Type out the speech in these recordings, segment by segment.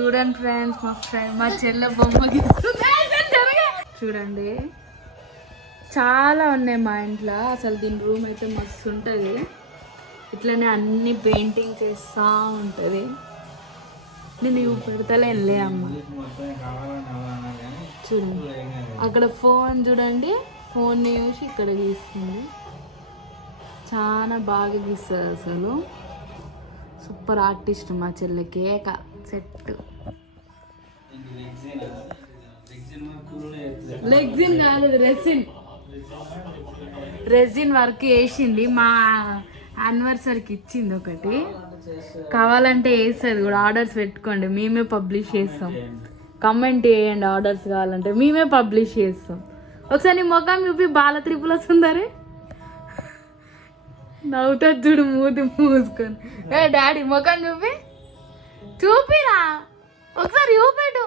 చూడండి ఫ్రెండ్స్, మా చెల్లె బొమ్మ చూడండి. చాలా ఉన్నాయి మా ఇంట్లో. అసలు దీని రూమ్ అయితే మస్తు ఉంటుంది. ఇట్లనే అన్ని పెయింటింగ్ చేస్తూ ఉంటుంది. నేను ఇవి పెడతలేనులే అమ్మ. చూడండి అక్కడ ఫోన్ చూడండి, ఫోన్ని చూసి ఇక్కడ గీస్తుంది. చాలా బాగా గీస్తుంది అసలు. సూపర్ ఆర్టిస్ట్ మా చెల్లె. కేక సెట్. లెగ్జిన్ కాదు, రెజిన్ వర్క్ వేసింది. మా యానివర్సరీకి ఇచ్చింది ఒకటి. కావాలంటే వేస్తుంది కూడా. ఆర్డర్స్ పెట్టుకోండి, మేమే పబ్లిష్ చేస్తాం. కమెంట్ చేయండి ఆర్డర్స్ కావాలంటే, మేమే పబ్లిష్ చేస్తాం. ఒకసారి నీ ముఖం చూపి. బాల త్రిపుల సుందరి నవ్వుతుంది చూడు, మూతి మూసుకొని. ఏ డాడీ ముఖం చూపిరా ఒకసారి, చూపెట్టు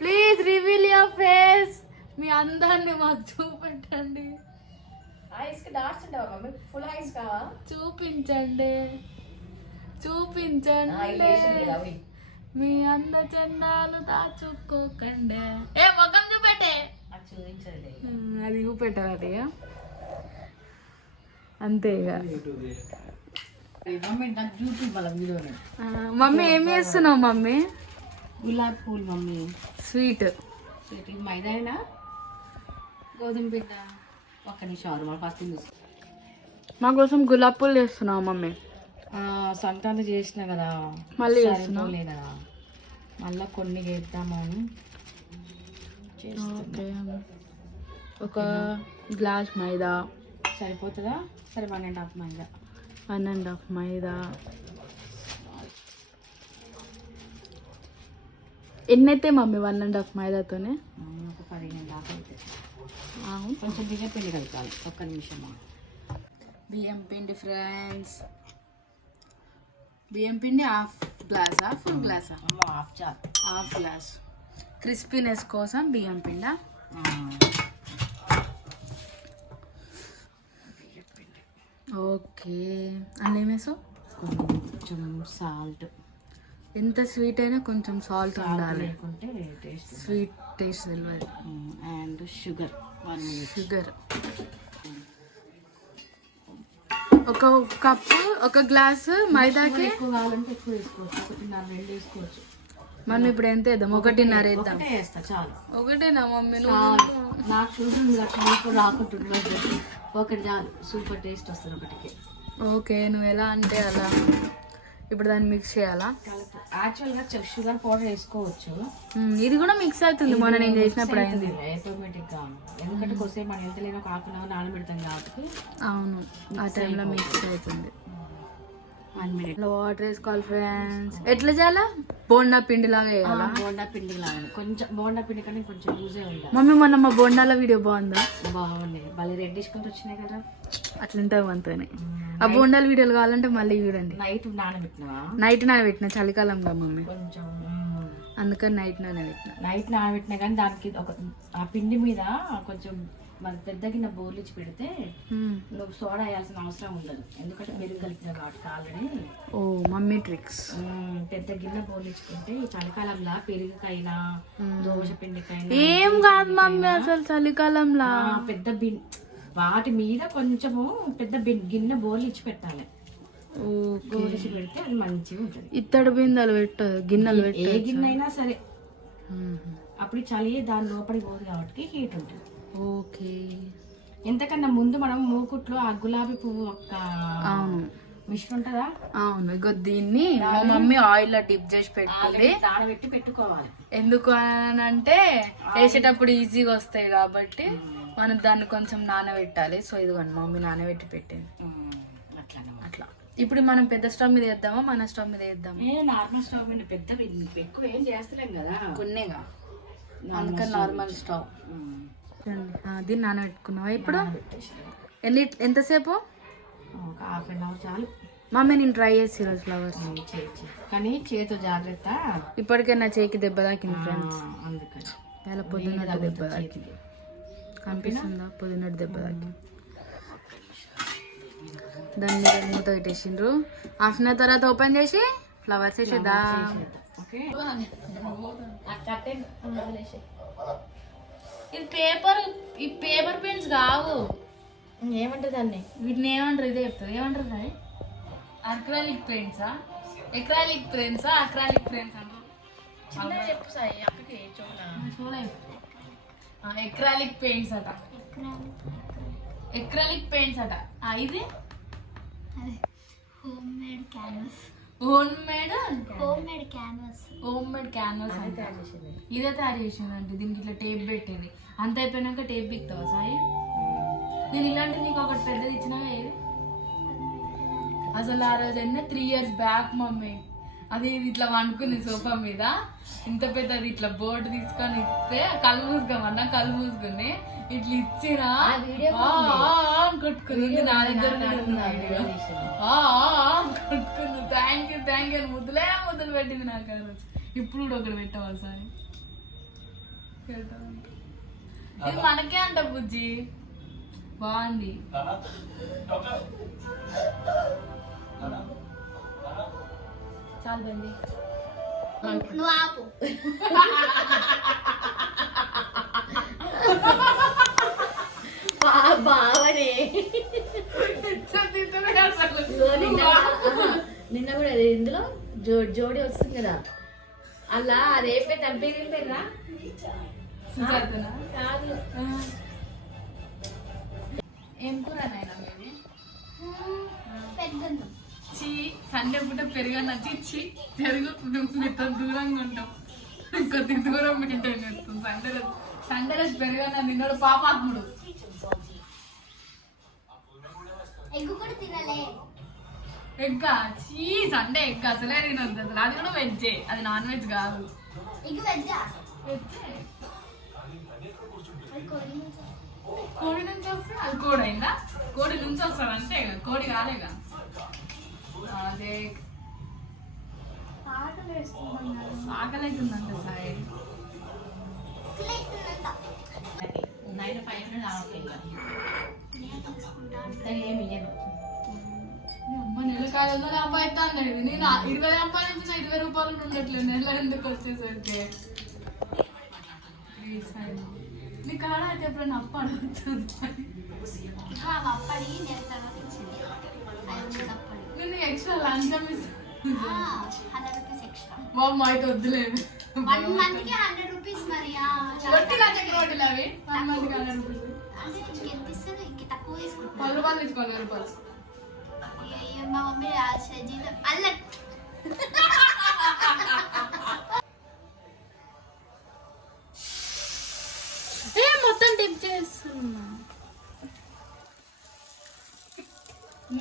ప్లీజ్. Reveal your face. మీ అందరిని మాకు చూపెట్టండి. చూపించండి మీ అంద చందాలు దాచుకోకండి. ఏ ముఖం చూపెట్టే. అది చూపెట్టాలి అంతే ఇక. మమ్మీ ఏం చేస్తున్నావు మమ్మీ? గులాబీ పూలు మమ్మీ. స్వీట్ మైదా గోధుమ పిండ. ఒక్క నిమిషం ఫస్ట్ మా కోసం గులాబీ పూలు చేస్తున్నావు మమ్మీ? సంక్రాంతి చేసిన కదా, మళ్ళీ చేస్తున్నావు కదా, మళ్ళీ కొన్ని చేద్దామని. ఒక గ్లాస్ మైదా సరిపోతుందా? సరే 1.5 మైదా. 1.5 మైదా. ఎన్నైతే మమ్మీ 1.5 మైదాతోనే? ఒక 15 దాకా అవుతుంది. కొంచెం బియ్యం పిండి కలపాలి. ఒక్క నిమిషం. బియ్యం పిండి ఫ్రెండ్స్. బియ్యం పిండి హాఫ్ గ్లాసా, ఫుల్ గ్లాసా? Half glass. క్రిస్పీనెస్ కోసం బియ్యం పిండి. ఓకే. అల్లేమేసావు? కొంచెం సాల్ట్. ఎంత స్వీట్ అయినా కొంచెం సాల్ట్ ఉండాలి, స్వీట్ టేస్ట్ తెలియదు. And sugar. ఒక కప్పు, ఒక గ్లాసు మైదాకి. ఎక్కువ కావాలంటే ఎక్కువ వేసుకోవచ్చు. 1.5, 2 వేసుకోవచ్చు. మనం ఇప్పుడు ఎంత వేద్దాం? 1.5 వేద్దాం. చాలు. ఒకటేనా మమ్మీ? నాకు చూసి రాకుంటుంది. ఒకటి చాలు, సూపర్ టేస్ట్ వస్తుంది ఒకటికి. ఓకే, నువ్వు ఎలా అంటే అలా. ఇప్పుడు దాన్ని మిక్స్ చేయాలా? యాక్చువల్గా షుగర్ పౌడర్ వేసుకోవచ్చు. ఇది కూడా మిక్స్ అవుతుంది. మొన్న నేను చేసినప్పుడు అయింది ఆటోమేటిక్గా. ఎందుకంటే కొద్దిసేపు మనం ఎంత లేని ఒక 1/2 అవర్ నానబెడతాం కాబట్టి. అవును, ఆ టైంలో మిక్స్ అవుతుంది. 1 మినిట్ వాటర్ వేసుకోవాలి ఫ్రెండ్స్. ఎట్లా చేయాలా? బోండా పిండి లాగా వేయాలా? బోండా పిండి లాగా. కొంచెం బోండా పిండి కానీ కొంచెం లూజే ఉండాలి. మమ్మీ మొన్న మా బోండాల వీడియో బాగుందా? బాగున్నాయి. మళ్ళీ రెడ్డిష్ కలర్ వచ్చినాయి కదా, అట్లుంటావు అంతనే. ఆ బోండాల వీడియోలు కావాలంటే మళ్ళీ చూడండి. నైట్ నానబెట్టినా? నైట్ నానబెట్టిన, చలికాలంలో మమ్మీ, కొంచెం అందుకని నైట్ నానబెట్టిన. నైట్ నానబెట్టినా కానీ దానికి ఆ పిండి మీద కొంచెం మరి పెద్ద గిన్నె బోర్లు ఇచ్చి పెడితే నువ్వు సోడా వేయాల్సిన అవసరం ఉండదు. ఎందుకంటే పెరుగు కలిపిన వాటికి ఆల్రెడీ. ఓ మమ్మీ ట్రిక్స్. పెద్ద గిన్నె బోర్లు ఇచ్చుకుంటే ఈ చలికాలంలో పెరుగుకైనా దోశ పిండికైనా ఏం కాదు మమ్మీ. అసలు చలికాలంలో పెద్ద వాటి మీద కొంచెము పెద్ద గిన్నె బోర్లు ఇచ్చి పెట్టాలి. గోలిచి పెడితే అది మంచిగా ఉంటుంది. ఇత్తడి బిందెలు పెట్టదు, గిన్నెలు పెట్టదు. ఏ గిన్నె అయినా సరే. అప్పుడు చలి దాని లోపలికి పోదు కాబట్టి హీట్ ఉంటుంది. ఓకే. ఎంతకన్నా ముందు మనం మూకుట్లో ఆ గులాబీ పువ్వు ఒక్క మిషన్ ఉంటుందా? అవును. ఇగో దీన్ని మా మమ్మీ ఆయిల్ లో డిప్ చేసి పెట్టుకుంది. నానబెట్టి పెట్టుకోవాలి. ఎందుకు అని అంటే వేసేటప్పుడు ఈజీగా వస్తాయి కాబట్టి మనం దాన్ని కొంచెం నానబెట్టాలి. సో ఇదిగోండి మమ్మీ నానబెట్టి పెట్టింది. అట్లా. ఇప్పుడు మనం పెద్ద స్టవ్ మీద వేద్దామా, మన స్టవ్ మీద వేద్దామా? నార్మల్ స్టవ్ మీద. పెద్ద ఎక్కువ ఏం చేస్తలేం కదా, కొన్నేగా, అందుకని నార్మల్ స్టవ్. దీన్ని నానబెట్టుకున్నావా? ఇప్పుడు ఎంతసేపు? ఒక 1/2 అవర్ చాలు మమ్మీ. నేను ట్రై చేసి ఈరోజు ఫ్లవర్స్, కానీ చేతితో జాగ్రత్త. ఇప్పటికే నా చేయికి దెబ్బ తాకింది ఫ్రెండ్స్. అందుకని ఎలా పొద్దున్నట్టు దెబ్బ తాకింది కనిపిస్తుందా? పొద్దున్నట్టు దెబ్బ తాకింది. దాని మీద మూత పెట్టేసిండ్రు. హాఫ్ అన్ అవర్ తర్వాత ఓపెన్ చేసి ఫ్లవర్స్ వేసేద్దాం. ఓకే ఆ కట్టెన్ వదిలేసి. ఇది పేపర్, ఈ పేపర్ పెన్స్ కావు. ఏమంటారు దాన్ని? వీటిని ఏమంటారు? ఇదే చెప్తారు. ఏమంటారు దాన్ని? అక్రాలిక్ పెయింట్సా, ఎక్రాలిక్ పెయింట్సా, అక్రాలిక్ పెయింట్స్ అంటారు. చిన్నగా చెప్పు సాయి అక్కకి చూడ. ఎక్రాలిక్ పెయింట్స్ అట, ఎక్రాలిక్ పెయింట్స్ అట. ఇది home made canvas, home made canvas అది తయారు చేసింది. ఇదే తయారు చేసింది అంటే దీనికి ఇట్లా టేప్ పెట్టింది. అంత అయిపోయినాక టేప్ బిక్తావా సాయి? నేను ఇలాంటి నీకు ఒకటి పెద్దది ఇచ్చినా ఏది అసలు ఆ రోజు అయినా 3 years బ్యాక్ మమ్మీ అది ఇట్లా వండుకుంది సోఫా మీద. ఇంత పెద్దది ఇట్లా బోర్డు తీసుకొని ఇస్తే కళ్ళు మూసుకోమన్నా, కళ్ళు మూసుకుంది. ఇట్లా ఇచ్చినా కొట్టుకుంది. నా దగ్గర కొట్టుకుంది. థ్యాంక్ యూ అని ముద్దులు పెట్టింది నాకు ఆ రోజు. ఇప్పుడు కూడా ఒకటి పెట్టవాలి సార్. ఇది మనకే అంట బుజ్జి, బాగుంది. చాలు బండి. నువ్వు ఆపు. బావనే నిన్న కూడా ఇందులో జోడి వస్తుంది కదా, అలా అదే పేరు అని పేరు పేరురా కాదు. ఏం కూర నాయనా మీది? పెద్దన్నం. చీ, సండే పూట పెరుగు నచ్చి పెరుగు మీతో దూరంగా ఉంటాం, కొద్దిగా దూరం మెయింటైన్ చేస్తాం. సండే రోజు పెరుగు నిన్నోడు పాపాత్ముడు. ఎగ్గు కూడా తినలే. ఎగ్గా? చీ, సండే ఎగ్ అసలే తినొద్దు అసలు. అది కూడా వెజ్జే, అది నాన్ వెజ్ కాదు. ఎగ్గు వెజ్జా? వెజ్జే. అది కోడి నుంచి. కోడి నుంచి వస్తే అది కోడి అయిందా? కోడి నుంచి వస్తుంది అంతే, కోడి కాలేగా. అదే ఆకలి వేస్తుందన్నారు. ఆకలి అవుతుందంట సాయి. ఆకలి అవుతుందంట. 9,500 నేను తీసుకుంటాను. ఏమి ఇయ్యను. అమ్మ నెల కాలంలో అబ్బాయి అయితే అన్నది. నేను 20 సంపాదించిన 20 రూపాయలు ఉండట్లేదు నెల ఎందుకు వచ్చేసరికి. నీ కాడ అయితే ఎప్పుడైనా అప్పు అడుగుతుంది. అప్పడి నేను తర్వాత ఇచ్చింది 500 అప్పడి. నేను ఎక్స్ట్రా లంచం 100 రూపీస్ ఎక్స్ట్రా. బాబు అయితే వద్దులేదు. 1 month కి 100 రూపీస్ మరి. వడ్డీ లచ్చకి వడ్డీలు అవి 1 month కి 100 రూపాయలు. అంటే ఇంకెంత ఇస్తారు? ఇంక తక్కువ తీసుకుంటాను. 10 రూపాయలు తీసుకోవాలి, 10 రూపాయలు. మా మమ్మీ జీతం అల్ల మొత్తం టిప్ చేస్తున్నా.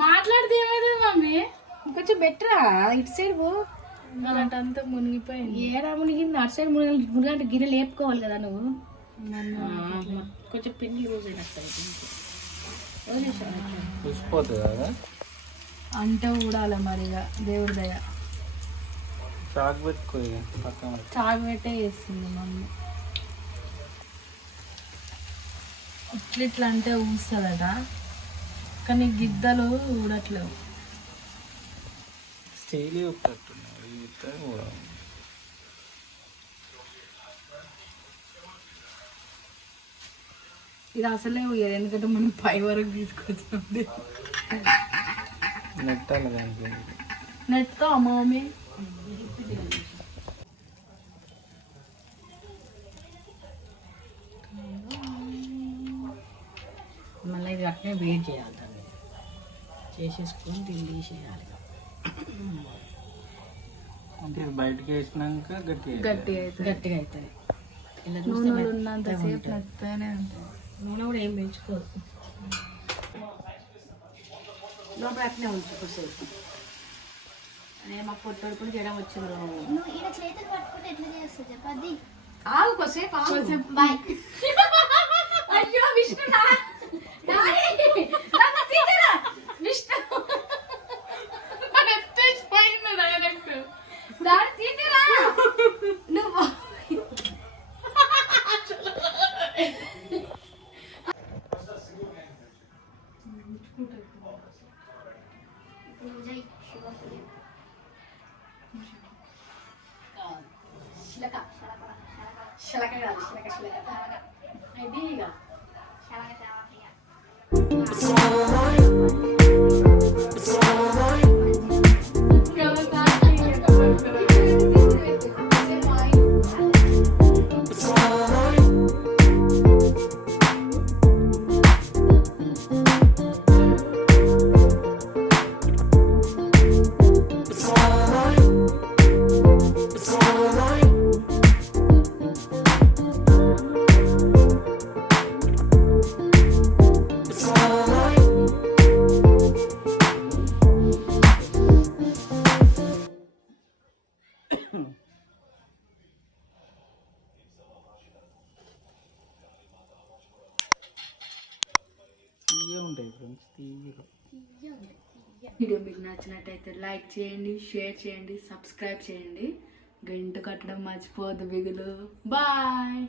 మాట్లాడితే ఏమైంది మమ్మీ? కొంచెం బెటరా ఇటు సైడ్ పో. అంతా మునిగిపోయింది. ఏడా మునిగింది? అటు సైడ్ మునగంటే గిన్నె లేపుకోవాలి కదా నువ్వు. కొంచెం పిండి లూజ్ అయినట్టు చూసిపోతుంది కదా, అంటే ఊడాలి మరిగా దేవుడి దయ. చాక్ పెట్టుకో ఇక పక్కన. చాకు పెట్టే వేస్తుంది మమ్మీ. ఇట్లా అంటే ఊస్తుందట, కానీ గిద్దలు ఊడట్లేవు. స్టీల్ ఉప్పుతున్నాయి కూడా. ఇది అసలే ఊయదు, ఎందుకంటే మనం పై వరకు తీసుకొచ్చింది. నెట్టాలి దానికి. నెట్తో అమ్మ మమ్మీ మళ్ళీ ఇది అట్నే వెయిట్ చేయాలి, దాన్ని చేసేసుకొని దీన్ని తీసేయాలి. అంటే ఇది బయటకి వేసినాక గట్టిగా గట్టి అవుతుంది. గట్టిగా అవుతుంది. ఇలా నూనెలు ఉన్నంతసేపు మెత్తగానే ఉంటుంది. నూనె కూడా ఏం పెంచుకోదు, లోపల అట్నే ఉంచు కొద్దిసేపు. అదే మా పొట్టోడు కూడా జ్వరం వచ్చింది. నువ్వు ఈడ చేతులు పట్టుకుంటే ఎట్లా చేస్తుంది చెప్పద్ది. ఆగు కొద్దిసేపు ఆగు. బాయ్. అయ్యో విష్ణు విష్ణు నువ్వు ఇప్పుడు జై శివ పూజ. ఇది ఇక తీయగా ఉంటాయి ఫ్రెండ్స్, తీయగా. వీడియో మీకు నచ్చినట్టయితే లైక్ చేయండి, షేర్ చేయండి, సబ్స్క్రైబ్ చేయండి, గంట కట్టడం మర్చిపోవద్దు బిగులు. బాయ్.